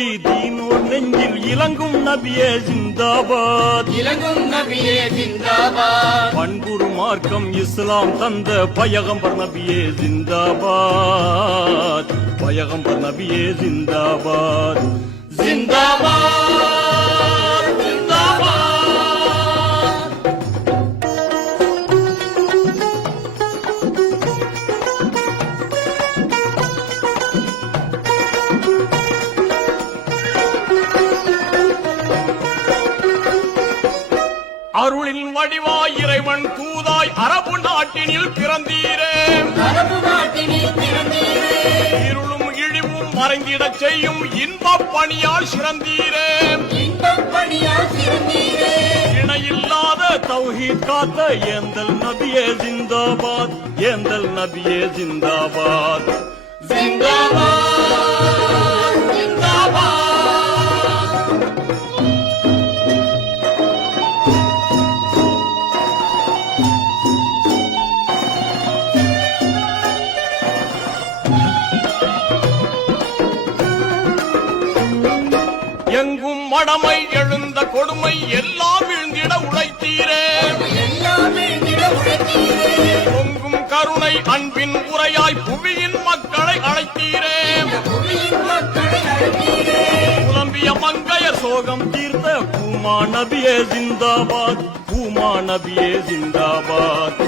கொடி தீனோர் நெஞ்சில் இலங்கும் நபியே ஜிந்தாபாத், இலங்கும் நபியே ஜிந்தாபாத். பண்புரு மார்க்கம் இஸ்லாம் தந்த பயகம்பர் நபியே ஜிந்தாபாத், பயகம்பர் நபியே ஜிந்தாபாத், ஜிந்தாபாத், ஜிந்தாபாத். அருளின் வடிவாய் இறைவன் தூதாய் அரபு நாட்டினில் பிறந்தீரே, அரபு நாட்டினில் பிறந்தீரே. இருளும் இழிவும் மறைந்திடச் செய்யும் இன்பப் பணியால் சிறந்தீரே, இன்பப் பணியால் சிறந்தீரே. இணையில்லாத தௌஹீத் காத்த ஏந்தல் நபியே ஜிந்தாபாத், ஏந்தல் நபியே ஜிந்தாபாத், ஜிந்தாபாத், ஜிந்தாபாத். எங்கும் மடமை எழுந்த கொடுமை எல்லாம் விழுந்திட உழைத்தீரே, எல்லாம் வீழ்ந்திட உழைத்தீரே. பொங்கும் கருணை அன்பின் உரையாய் புவியின் மக்களை அழைத்தீரே, புவியின் மக்களை அழைத்தீரே. புலம்பிய மங்கைய சோகம் தீர்த்த பூமா நபியே ஜிந்தாபாத், பூமா நபியே ஜிந்தாபாத்,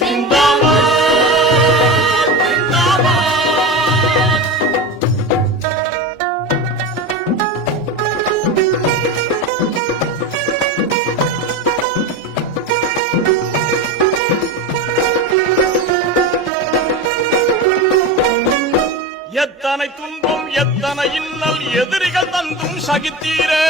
ஜிந்தாபாத், ஜிந்தாபாத். எத்தனை துன்பம் எத்தனை இன்னல் எதிரிகள் தந்தும் சகித்தீரே,